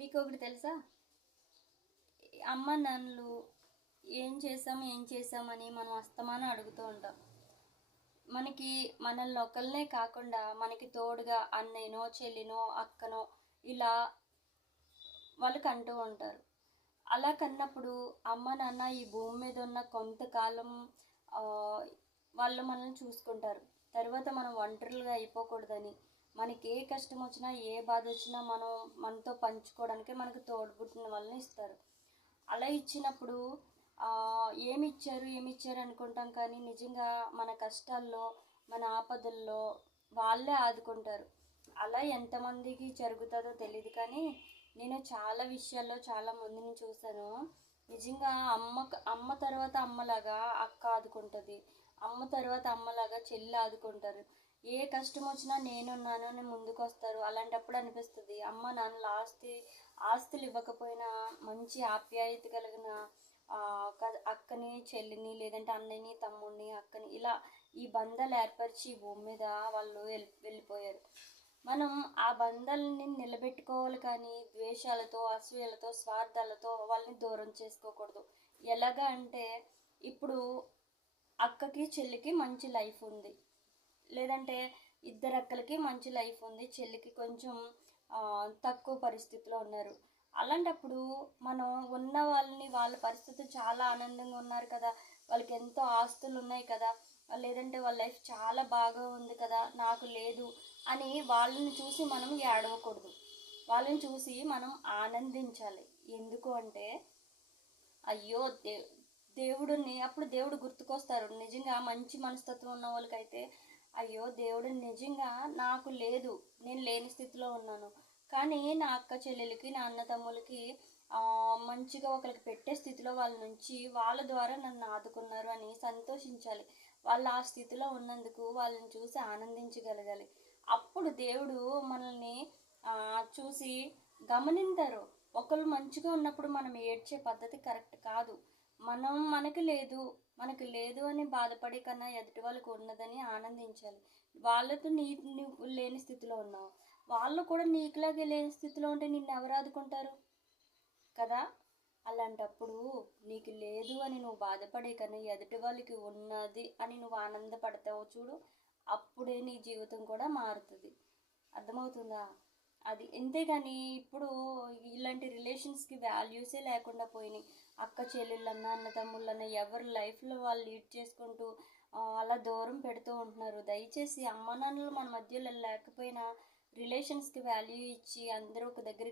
మీకు ఒకటి తెలుసా? అమ్మ నాన్నలు ఏం చేసామని మనం అస్తమానం అడుగుతూ ఉంటాం. మనకి మనల్ని ఒకళ్ళనే కాకుండా మనకి తోడుగా అన్నయ్యనో చెల్లినో అక్కనో ఇలా వాళ్ళు కంటూ ఉంటారు. అలా కన్నప్పుడు అమ్మ నాన్న ఈ భూమి మీద ఉన్న కొంతకాలం ఆ, వాళ్ళు మనల్ని చూసుకుంటారు. తర్వాత మనం ఒంటరిగా అయిపోకూడదని, మనకి ఏ కష్టం వచ్చినా ఏ బాధ వచ్చినా మనతో పంచుకోవడానికి మనకు తోడుబుట్టిన వాళ్ళని ఇస్తారు. అలా ఇచ్చినప్పుడు ఆ, ఏమిచ్చారు అనుకుంటాం, కానీ నిజంగా మన కష్టాల్లో మన ఆపదల్లో వాళ్ళే ఆదుకుంటారు. అలా ఎంతమందికి జరుగుతుందో తెలియదు, కానీ నేను చాలా విషయాల్లో చాలా మందిని చూశాను. నిజంగా అమ్మ తర్వాత అమ్మలాగా అక్క ఆదుకుంటుంది, అమ్మ తర్వాత అమ్మలాగా చెల్లి ఆదుకుంటారు. ఏ కష్టం వచ్చినా నేనున్నాను అని ముందుకు వస్తారు. అలాంటప్పుడు అనిపిస్తుంది, అమ్మ నాన్నల ఆస్తులు ఇవ్వకపోయినా మంచి ఆప్యాయత కలిగిన అక్కని చెల్లిని, లేదంటే అన్నయ్యని తమ్ముడిని అక్కని ఇలా ఈ బంధాలు ఏర్పరిచి ఈ భూమి మీద వాళ్ళు వెళ్ళిపోయారు. మనం ఆ బంధాలని నిలబెట్టుకోవాలి, కానీ ద్వేషాలతో అసూయలతో స్వార్థాలతో వాళ్ళని దూరం చేసుకోకూడదు. ఎలాగా అంటే, ఇప్పుడు అక్కకి చెల్లికి మంచి లైఫ్ ఉంది, లేదంటే ఇద్దరు అక్కలకి మంచి లైఫ్ ఉంది, చెల్లికి కొంచెం తక్కువ పరిస్థితిలో ఉన్నారు. అలాంటప్పుడు మనం ఉన్న వాళ్ళ పరిస్థితి చాలా ఆనందంగా ఉన్నారు కదా, వాళ్ళకి ఎంతో ఆస్తులు ఉన్నాయి కదా, లేదంటే వాళ్ళ లైఫ్ చాలా బాగా ఉంది కదా, నాకు లేదు అని వాళ్ళని చూసి మనం ఏడవకూడదు. వాళ్ళని చూసి మనం ఆనందించాలి. ఎందుకు అంటే, అయ్యో దేవుడిని అప్పుడు దేవుడు గుర్తుకొస్తారు. నిజంగా మంచి మనస్తత్వం ఉన్న వాళ్ళకైతే, అయ్యో దేవుడు నిజంగా నాకు లేదు, నేను లేని స్థితిలో ఉన్నాను, కానీ నా అక్క చెల్లెలకి నా అన్న తమ్ములకి మంచిగా ఒకరికి పెట్టే స్థితిలో వాళ్ళ నుంచి వాళ్ళ ద్వారా నన్ను ఆదుకున్నారు అని సంతోషించాలి. వాళ్ళు ఆ స్థితిలో ఉన్నందుకు వాళ్ళని చూసి ఆనందించగలగాలి. అప్పుడు దేవుడు మనల్ని చూసి గమనింతారు. ఒకళ్ళు మంచిగా ఉన్నప్పుడు మనం ఏడ్చే పద్ధతి కరెక్ట్ కాదు. మనకు లేదు అని బాధపడే కన్నా ఎదుటి వాళ్ళకి ఉన్నదని ఆనందించాలి. వాళ్ళతో నువ్వు లేని స్థితిలో ఉన్నావు, వాళ్ళు కూడా నీకులాగే లేని స్థితిలో ఉంటే నిన్ను ఎవరు ఆదుకుంటారు కదా. అలాంటప్పుడు నీకు లేదు అని నువ్వు బాధపడే కన్నా ఎదుటి వాళ్ళకి ఉన్నది అని నువ్వు ఆనందపడతావు చూడు, అప్పుడే నీ జీవితం కూడా మారుతుంది. అర్థమవుతుందా? అది ఎంతేగాని ఇప్పుడు ఇలాంటి రిలేషన్స్కి వాల్యూసే లేకుండా పోయినాయి. అక్క చెల్లెళ్ళన్న అన్న తమ్ముళ్ళన్న ఎవరి లైఫ్లో వాళ్ళు లీడ్ చేసుకుంటూ అలా దూరం పెడుతూ ఉంటున్నారు. దయచేసి అమ్మ నాన్నలు మన మధ్యలో లేకపోయినా రిలేషన్స్కి వాల్యూ ఇచ్చి అందరూ ఒక దగ్గర